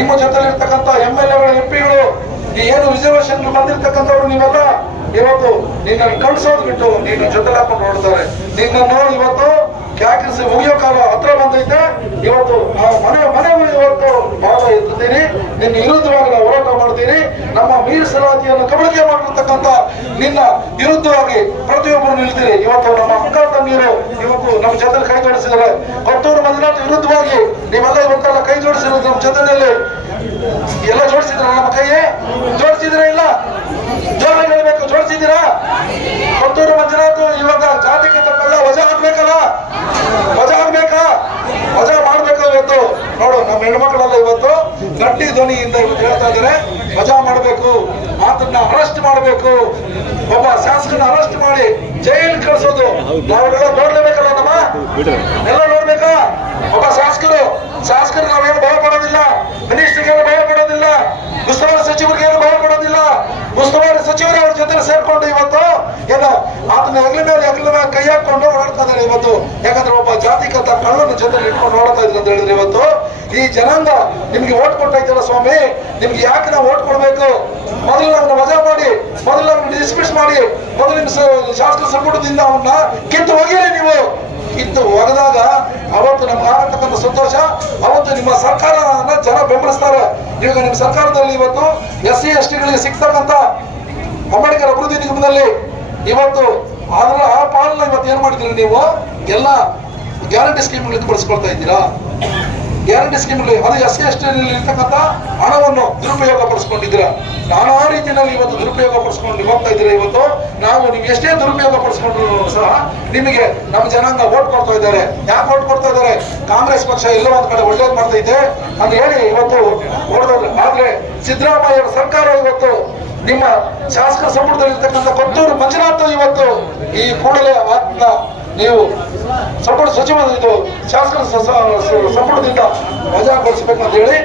ನಿಮ್ಮ ಜೊತೆ ಇರ್ತಕ್ಕಂಥ MLA MP ಗಳು ಏನು ರಿಸರ್ವೇಶನ್ ಬಂದಿರ್ತಕ್ಕಂಥವ್ರು ನೀವೆಲ್ಲ ಇವತ್ತು ನಿನ್ನನ್ನು ಕಳಿಸೋದು ಬಿಟ್ಟು ನಿನ್ನ ಜೊತೆ ಹಾಕೊಂಡು ನೋಡ್ತಾರೆ. ನಿನ್ನನ್ನು ಇವತ್ತು ಕ್ಯಾಕಿಸಿ ಮುಗಿಯೋ ಕಾಲ ಹತ್ರ ಬಂದೈತೆ. ಇವತ್ತು ನಾವು ಮನೆ ಇವತ್ತು ಬಹಳ ಎತ್ತುತ್ತೀನಿ, ನಿನ್ನ ವಿರುದ್ಧವಾಗಿ ನಾವು ಹೋರಾಟ ಮಾಡ್ತೀನಿ. ನಮ್ಮ ಮೀಸಲಾತಿಯನ್ನು ಕಬಳಿಕೆ ಮಾಡಿರ್ತಕ್ಕಂಥ ನಿನ್ನ ವಿರುದ್ಧವಾಗಿ ಪ್ರತಿಯೊಬ್ಬರು ನಿಲ್ತೀರಿ. ಇವತ್ತು ನಮ್ಮ ಅಕ್ಕ ತಂಗಿಯರು ಇವತ್ತು ನಮ್ಮ ಜೊತೆ ಕೈ ಜೋಡಿಸಿದ್ದಾರೆ. ಕೊಟ್ಟೂರು ಮಂಜುನಾಥ್ ವಿರುದ್ಧವಾಗಿ ನೀವೆಲ್ಲ ಇವತ್ತೆಲ್ಲ ಕೈ ಜೋಡಿಸಿರೋದು ನಮ್ಮ ಜೊತೆಯಲ್ಲಿ ಎಲ್ಲ ಜೋಡಿಸಿದ್ರ? ನಮ್ಮ ಕೈಯೇ ಜೋಡಿಸಿದ್ರ? ಇಲ್ಲ, ಜೋರಾಗಿ ಹೇಳ್ಬೇಕು, ಜೋಡಿಸಿದ್ದೀರಾ? ಕೊಟ್ಟೂರು ಮಂಜುನಾಥ್ ಇವಾಗ ಜಾತಿಗೆ ತಕ್ಕಲ್ಲ ವಜಾ ಆಗ್ಬೇಕಲ್ಲ, ವಜಾ ಆಗ್ಬೇಕಾ? ವಜಾ ಮಾಡ್ಬೇಕು. ಇವತ್ತು ನೋಡು ನಮ್ಮ ಹೆಣ್ಮಕ್ಳೆಲ್ಲ ಇವತ್ತು ಗಟ್ಟಿ ಧ್ವನಿಯಿಂದ ಇವತ್ತು ಹೇಳ್ತಾ ಇದ್ದಾರೆ ವಜಾ ಮಾಡಬೇಕು, ಆತನ್ನ ಅರೆಸ್ಟ್ ಮಾಡಬೇಕು, ಒಬ್ಬ ಶಾಸಕನ ಅರೆಸ್ಟ್ ಮಾಡಿ ಜೈಲ್ ಕಳಿಸೋದು ನಾವೆಲ್ಲ ನೋಡ್ಲೇಬೇಕಲ್ಲ. ನಮ್ಮ ಎಲ್ಲ ನೋಡ್ಬೇಕಾ? ಒಬ್ಬ ಶಾಸಕರು ನಾವೇನು ಭಯ ಪಡೋದಿಲ್ಲ, ಮಿನಿಸ್ಟರ್ಗೆ ಭಯ ಪಡೋದಿಲ್ಲ, ಉಸ್ತುವಾರಿ ಸಚಿವರಿಗೆ ಏನು ಭಯ ಪಡೋದಿಲ್ಲ. ಉಸ್ತುವಾರಿ ಸಚಿವರು ಅವ್ರ ಜೊತೆ ಸೇರ್ಕೊಂಡು ಇವತ್ತು ಏನ ಆತನ ಹೆಗಲ ಮೇಲೆ ಕೈ ಹಾಕೊಂಡು ಓಡಾಡ್ತಾ ಇದ್ದಾರೆ ಇವತ್ತು. ಯಾಕಂದ್ರೆ ಒಬ್ಬ ಜಾತಿಕಂತ ಕಳ್ಳನ ಜೊತೆ ಇಟ್ಕೊಂಡು ಓಡಾಡ್ತಾ ಇದ್ರು ಅಂತ ಹೇಳಿದ್ರೆ ಇವತ್ತು ಈ ಜನಾಂಗ ನಿಮ್ಗೆ ಓಟ್ ಕೊಟ್ಟೈತಲ್ಲ ಸ್ವಾಮಿ, ನಿಮ್ಗೆ ಯಾಕೆ ನಾವು ಓಟ್ ಕೊಡ್ಬೇಕು? ಮೊದಲು ನಮ್ಮನ್ನ ವಜಾ ಮಾಡಿ, ಮೊದಲು ನಮ್ಮನ್ನ ಡಿಸ್ಮಿಸ್ ಮಾಡಿ, ಮೊದಲು ನಿಮ್ಮ ಶಾಸಕ ಸಂಪುಟದಿಂದ ಅವನ್ನ ಕಿತ್ತು ಹೋಗಿರಿ. ನೀವು ಕಿತ್ತು ಒಗೆದಾಗ ಅವತ್ತು ನಮ್ಗೆ ಆಗತಕ್ಕಂಥ ಸಂತೋಷ. ಅವತ್ತು ನಿಮ್ಮ ಸರ್ಕಾರನ ಜನ ಬೆಂಬಲಿಸ್ತಾರೆ. ಈಗ ನಿಮ್ಮ ಸರ್ಕಾರದಲ್ಲಿ ಇವತ್ತು SC ST ಗಳಿಗೆ ಸಿಗ್ತಕ್ಕಂಥ ಅಂಬೇಡ್ಕರ್ ಅಭಿವೃದ್ಧಿ ನಿಗಮದಲ್ಲಿ ಇವತ್ತು ಅದರ ಆ ಪಾಲನ್ನ ಇವತ್ತು ಏನ್ ಮಾಡಿದ್ರಿ ನೀವು? ಎಲ್ಲ ಗ್ಯಾರಂಟಿ ಸ್ಕೀಮ್ಗಳಿಗೆ ಬಳಸ್ಕೊಳ್ತಾ ಇದ್ದೀರಾ. ಗ್ಯಾರಂಟಿ ಸ್ಕೀಮ್ಗಳಿಗೆ ಅದು SC ST ಇರ್ತಕ್ಕಂಥ ಹಣವನ್ನು ದುರುಪಯೋಗ ಪಡಿಸ್ಕೊಂಡಿದ್ದೀರಾ. ನಾನಾ ರೀತಿಯಲ್ಲಿ ಇವತ್ತು ದುರುಪಯೋಗ ಪಡಿಸ್ಕೊಂಡು ಹೋಗ್ತಾ ಇದ್ದೀರಾ. ಇವತ್ತು ನಾವು ನೀವು ಎಷ್ಟೇ ದುರುಪಯೋಗ ಪಡಿಸ್ಕೊಂಡ್ರು ಸಹ ನಿಮಗೆ ನಮ್ಮ ಜನಾಂಗ ಓಟ್ ಕೊಡ್ತಾ ಇದ್ದಾರೆ. ಯಾಕೆ ಓಟ್ ಕೊಡ್ತಾ ಇದ್ದಾರೆ? ಕಾಂಗ್ರೆಸ್ ಪಕ್ಷ ಎಲ್ಲೋ ಒಂದ್ ಕಡೆ ಒಳ್ಳೇದ್ ಮಾಡ್ತೈತೆ ಅಂತ ಹೇಳಿ ಇವತ್ತು ಓಡೋದು. ಆದ್ರೆ ಸಿದ್ದರಾಮಯ್ಯ ಸರ್ಕಾರ ಇವತ್ತು ನಿಮ್ಮ ಶಾಸಕ ಸಂಪುಟದಲ್ಲಿ ಇರ್ತಕ್ಕಂಥ ಕೊತ್ತೂರು ಮಂಜುನಾಥ್ ಇವತ್ತು ಈ ಕೂಡಲೇ ಆತ್ಮ ನೀವು ಸಂಪುಟ ಸಚಿವ ಇದು ಶಾಸಕ ಸಂಪುಟದಿಂದ ವಜಾಗೊಳಿಸಬೇಕು ಅಂತ ಹೇಳಿ